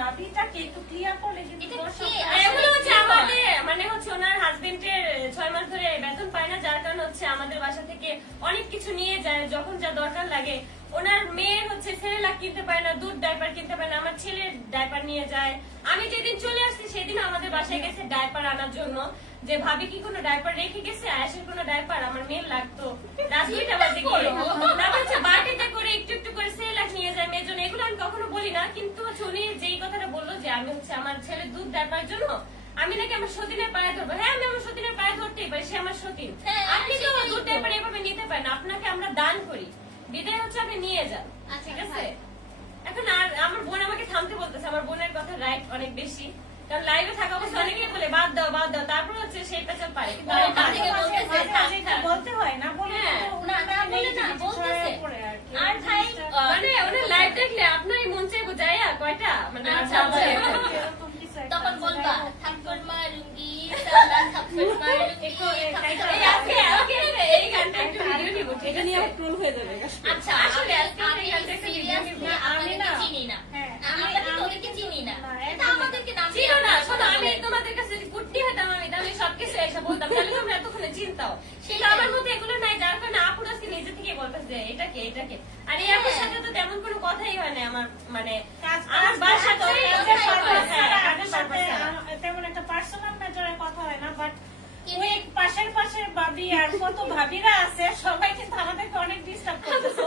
ভাবিটাকে একটু ক্লিয়ার করলে কিন্তু এগুলো হচ্ছে আমাদের মানে হচ্ছে ওনার হাজবেন্ডের ছয় মাস ধরে বেতন পায় না যার কারণে হচ্ছে আমাদের বাসা থেকে অনেক কিছু নিয়ে যায় যখন যা দরকার লাগে। ওনার মেয়ের হচ্ছে ছেলেলা কিনতে পারে না দুধ ডাইপার কিনতে পারে না আমার ছেলের ডাইপার নিয়ে যায়। আমি যেদিন চলে আসছি সেদিন আমাদের বাসায় গেছে ডাইপার আনার জন্য। যে ভাবি কি কোনো ডাইপার রেখে গেছে? আয়াসের কোনো ডাইপার আমার মেয়ের লাগতো রাত দুইটা বাজে গিয়ে তারপর হচ্ছে বাটিতে করে একটু একটু করে সেলাক নিয়ে যায় মেয়ের জন্য এগুলো বলি না কিন্তু উনি যেই কথাটা বলল যে আমি হচ্ছে আমার ছেলের দুধ ডাইপার জন্য আমি নাকি আমার সতীনের পায়ে ধরবো। হ্যাঁ আমি আমার সতীনের পায়ে ধরতেই পারি সে আমার সতীন। হ্যাঁ, আপনি তো সেটাই দুধ। ডাইপার এভাবে নিতে পারেন আপনাকে আমরা দান করি। বিদায় হচ্ছে আপনি নিয়ে যান আচ্ছা, ঠিক আছে? এখন আর আমার বোন আমাকে থামতে বলতেছে আমার বোনের কথা রাইট অনেক বেশি। কারণ লাইভে থাকা অবস্থা অনেকেই বলে বাদ দাও বাদ দাও তারপর হচ্ছে সেই পেছাল পারে। কিন্তু না, আমি বাদ থেকে দাও, বলতেছে, মাঝে মাঝে একটু থাক, থাক। বলতে হয় না বলে হ্যাঁ। তো না, না বলে না, জিনিসটা বলতেছে। ছড়ায় পড়ে আর কি। আর ভাই, জিনিসটা- আহ, মানে ওনার লাইভ দেখলে আপনার মন চাইব যাইয়া কয়টা মানে আচ্ছা, আচ্ছা, আচ্ছা। এরকম কিছু একটা তখন আছে, বলবা যাই হোক। থাপ্পড় মারুঙ্গি সালা থাপ্পড় মারুঙ্গি একটু এই থাপ্পড় এই আজকে আজকে এই গানটা একটু ভিডিও নিব ঠিক এটা নিয়ে ট্রোল হয়ে যাবে আচ্ছা আসলে আমি। চিনি না হ্যাঁ, আমরা আমি- তো তোদেরকে চিনি না আমাদেরকে নাম ছিল না শোনো আমি তোমাদের কাছে যদি হতাম আমি তাহলে সবকিছু এসে বলতাম তাহলে তোমরা এতক্ষণে চিন্তাও সেটা আমার মধ্যে এগুলো নাই যার কারণে আপুর আজকে নিজে থেকে বলতেছে যে এটাকে এটাকে। আর এই আপুর হ্যাঁ। সাথে তো তেমন কোনো কথাই হয় না আমার মানে আমার বাসা তো তেমন একটা পার্সোনাল ম্যাটারে কথা হয় না বাট পাশের পাশের ভাবি আর কত ভাবিরা আছে সবাই কিন্তু আমাদেরকে অনেক ডিস্টার্ব করতেছে।